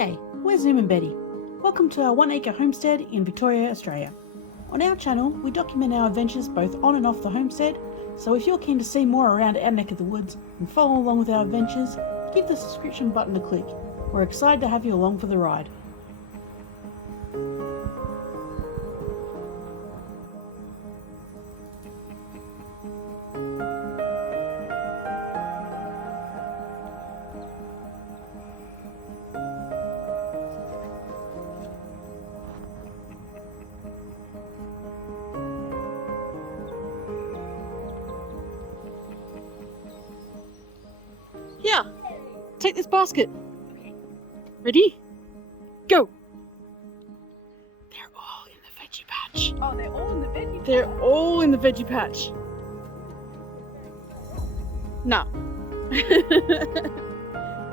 G'day, we're Zoom and Bettie. Welcome to our 1 acre homestead in Victoria, Australia. On our channel, we document our adventures both on and off the homestead, so if you're keen to see more around our neck of the woods and follow along with our adventures, give the subscription button a click. We're excited to have you along for the ride. Here, take this basket. Ready? Go! They're all in the veggie patch. Oh, they're all in the veggie patch? They're all in the veggie patch. No.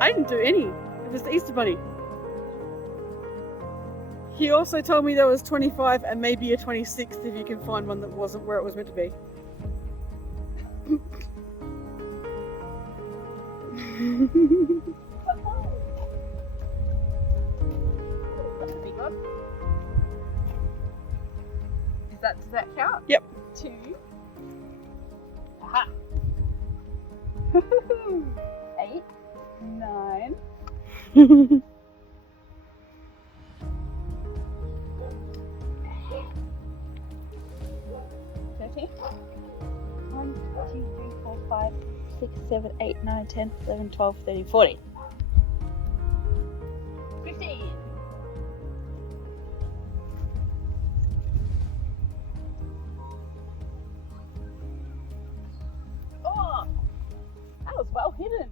I didn't do any. It was the Easter Bunny. He also told me there was 25 and maybe a 26th if you can find one that wasn't where it was meant to be. That's a big one. Does that count? Yep. 2. Aha. 8, 9. 13. 1, 2, 3, 4, 5, 6, 7, 8, 9, 10, 11, 12, 13, 14. 15. Oh, that was well hidden.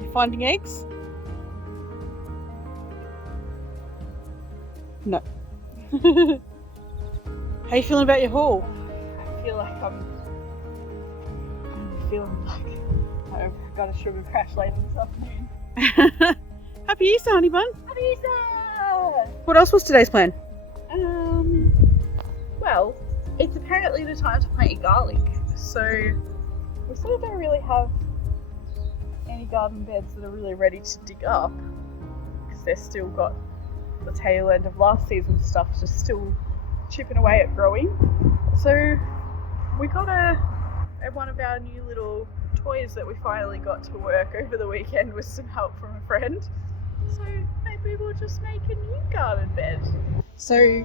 You finding eggs? No. How you feeling about your haul? I feel like I'm feeling like I've got a sugar crash later this afternoon. Happy Easter, honey bun. Happy Easter! What else was today's plan? Well, it's apparently the time to plant garlic, so we sort of don't really have any garden beds that are really ready to dig up because they've still got the tail end of last season's stuff just still chipping away at growing. So we got one of our new little toys that we finally got to work over the weekend with some help from a friend. So maybe we'll just make a new garden bed. So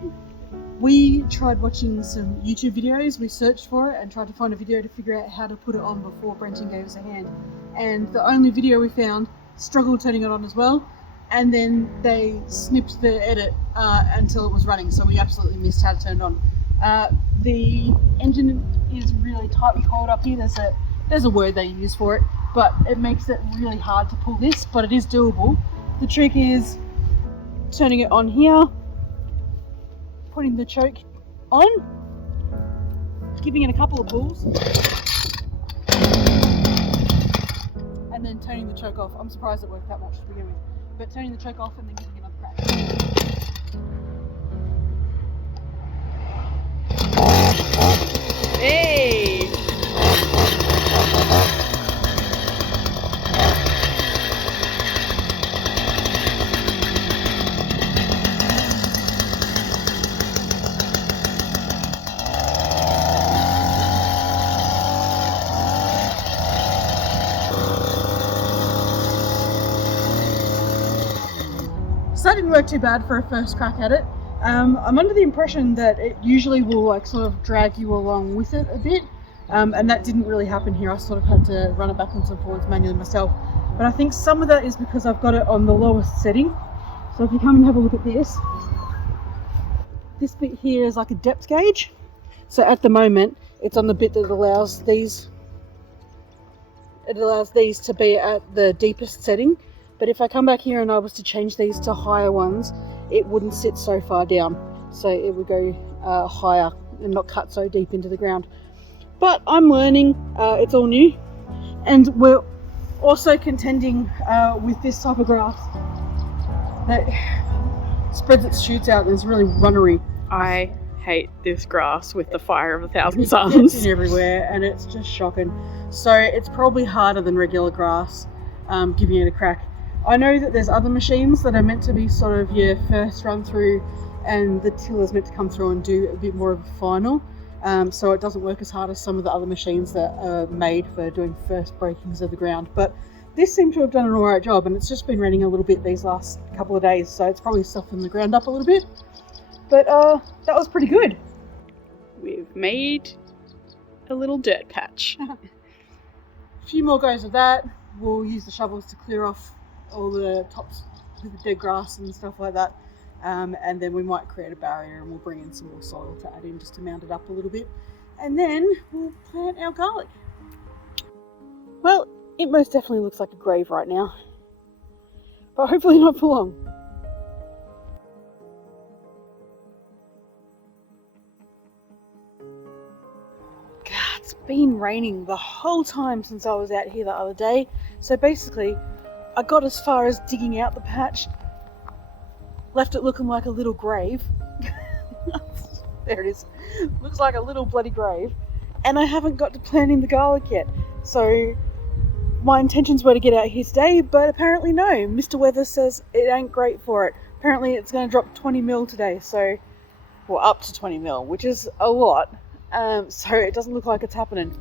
we tried watching some YouTube videos, we searched for it and tried to find a video to figure out how to put it on before Brenton gave us a hand. And the only video we found struggled turning it on as well. And then they snipped the edit until it was running, so we absolutely missed how to turn it on. The engine is really tightly coiled up here. There's a word they use for it, but it makes it really hard to pull this, but it is doable. The trick is turning it on here, putting the choke on, giving it a couple of pulls, and then turning the choke off. I'm surprised it worked that much to begin with. But turning the choke off and then giving it another crack. Hey! So that didn't work too bad for a first crack at it. I'm under the impression that it usually will like sort of drag you along with it a bit, and that didn't really happen here. I sort of had to run it backwards and forwards manually myself. But I think some of that is because I've got it on the lowest setting. So if you come and have a look at this bit here is like a depth gauge. So at the moment it's on the bit that allows these to be at the deepest setting. But if I come back here and I was to change these to higher ones, it wouldn't sit so far down. So it would go higher and not cut so deep into the ground. But I'm learning, it's all new. And we're also contending with this type of grass that spreads its shoots out and is really runnery. I hate this grass with the fire of 1,000 It's suns. everywhere and it's just shocking. So it's probably harder than regular grass, giving it a crack. I know that there's other machines that are meant to be sort of your first run through, and the tiller's meant to come through and do a bit more of a final. So it doesn't work as hard as some of the other machines that are made for doing first breakings of the ground. But this seemed to have done an alright job, and it's just been raining a little bit these last couple of days, so it's probably softened the ground up a little bit. But that was pretty good. We've made a little dirt patch. A few more goes of that. We'll use the shovels to clear off all the tops with the dead grass and stuff like that. And then we might create a barrier and we'll bring in some more soil to add in just to mount it up a little bit. And then we'll plant our garlic. Well, it most definitely looks like a grave right now. But hopefully not for long. God, it's been raining the whole time since I was out here the other day. So basically, I got as far as digging out the patch, left it looking like a little grave. There it is. Looks like a little bloody grave. And I haven't got to planting the garlic yet. So my intentions were to get out here today, but apparently no. Mr. Weather says it ain't great for it. Apparently it's going to drop 20 mil today, so, well, up to 20 mil, which is a lot. So it doesn't look like it's happening.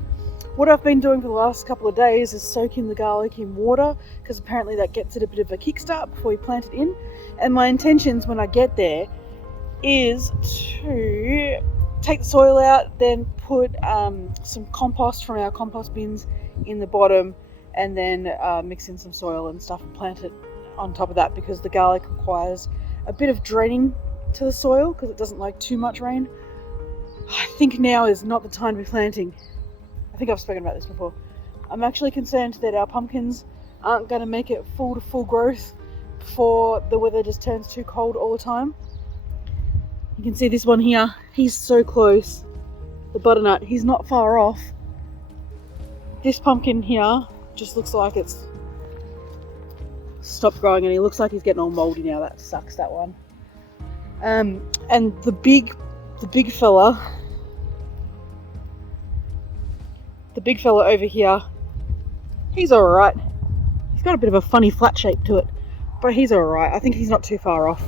What I've been doing for the last couple of days is soaking the garlic in water, because apparently that gets it a bit of a kickstart before you plant it in. And my intentions when I get there is to take the soil out, then put some compost from our compost bins in the bottom, and then mix in some soil and stuff and plant it on top of that, because the garlic requires a bit of draining to the soil because it doesn't like too much rain. I think now is not the time to be planting. I think I've spoken about this before. I'm actually concerned that our pumpkins aren't going to make it full to full growth before the weather just turns too cold all the time. You can see this one here, he's so close. The butternut, he's not far off. This pumpkin here just looks like it's stopped growing, and he looks like he's getting all moldy now. That sucks, that one. And the big fella over here, he's alright. He's got a bit of a funny flat shape to it, but he's alright. I think he's not too far off.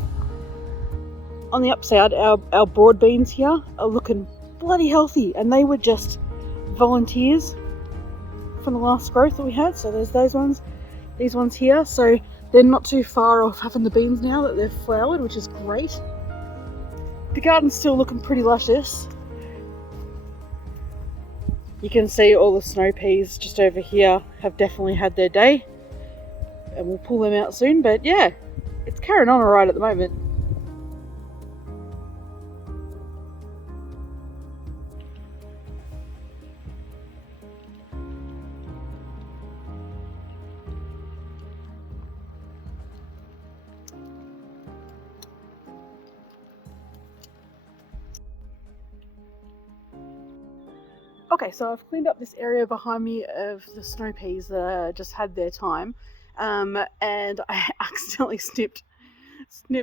On the upside, our broad beans here are looking bloody healthy, and they were just volunteers from the last growth that we had. So there's those ones, these ones here, so they're not too far off having the beans now that they've flowered, which is great. The garden's still looking pretty luscious. You can see all the snow peas just over here have definitely had their day, and we'll pull them out soon. But yeah, it's carrying on alright at the moment. Okay, so I've cleaned up this area behind me of the snow peas that just had their time, and I accidentally snipped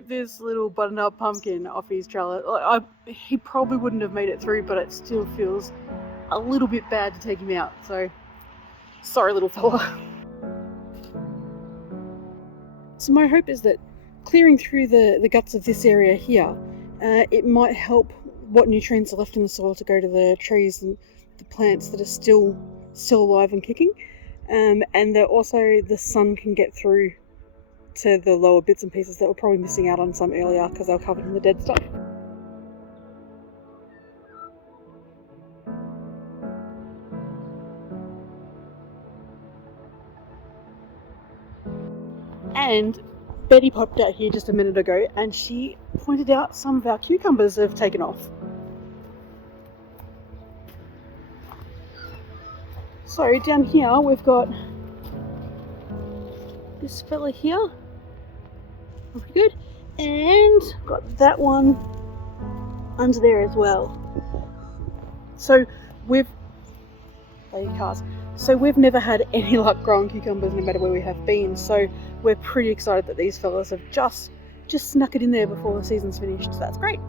this little butternut pumpkin off his trellis. He probably wouldn't have made it through, but it still feels a little bit bad to take him out, so sorry, little fella. So my hope is that clearing through the guts of this area here, it might help what nutrients are left in the soil to go to the trees and the plants that are still alive and kicking, and that also the sun can get through to the lower bits and pieces that were probably missing out on some earlier because they were covered in the dead stuff. And Betty popped out here just a minute ago and she pointed out some of our cucumbers have taken off. So down here we've got this fella here, looking good, and got that one under there as well. So we've never had any luck growing cucumbers no matter where we have been, so we're pretty excited that these fellas have just snuck it in there before the season's finished, so that's great.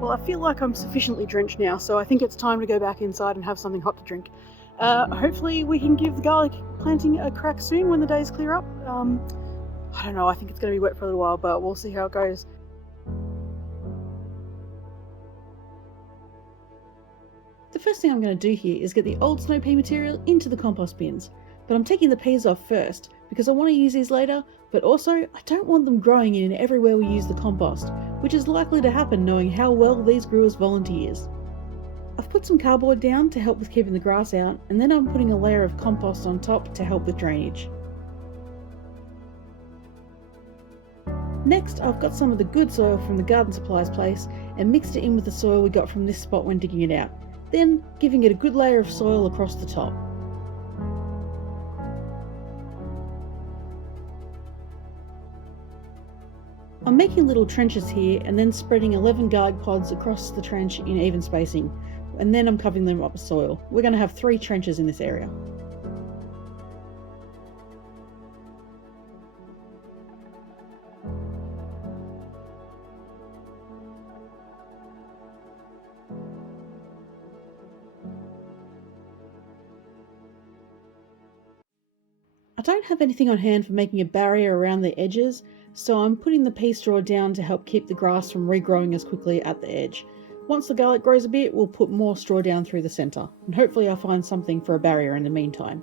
Well, I feel like I'm sufficiently drenched now, so I think it's time to go back inside and have something hot to drink. Hopefully we can give the garlic planting a crack soon when the days clear up. I don't know, I think it's going to be wet for a little while, but we'll see how it goes. The first thing I'm going to do here is get the old snow pea material into the compost bins, but I'm taking the peas off first because I want to use these later, but also I don't want them growing in everywhere we use the compost, which is likely to happen knowing how well these grew as volunteers. I've put some cardboard down to help with keeping the grass out, and then I'm putting a layer of compost on top to help with drainage. Next, I've got some of the good soil from the garden supplies place and mixed it in with the soil we got from this spot when digging it out, then giving it a good layer of soil across the top. I'm making little trenches here and then spreading 11 garlic pods across the trench in even spacing, and then I'm covering them up with soil. We're going to have 3 trenches in this area. I don't have anything on hand for making a barrier around the edges, so I'm putting the pea straw down to help keep the grass from regrowing as quickly at the edge. Once the garlic grows a bit, we'll put more straw down through the centre, and hopefully I'll find something for a barrier in the meantime.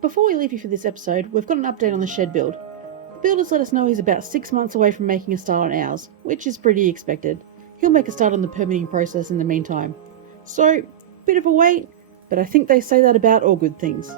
Before we leave you for this episode, we've got an update on the shed build. The builder's let us know he's about 6 months away from making a start on ours, which is pretty expected. He'll make a start on the permitting process in the meantime. So, bit of a wait, but I think they say that about all good things.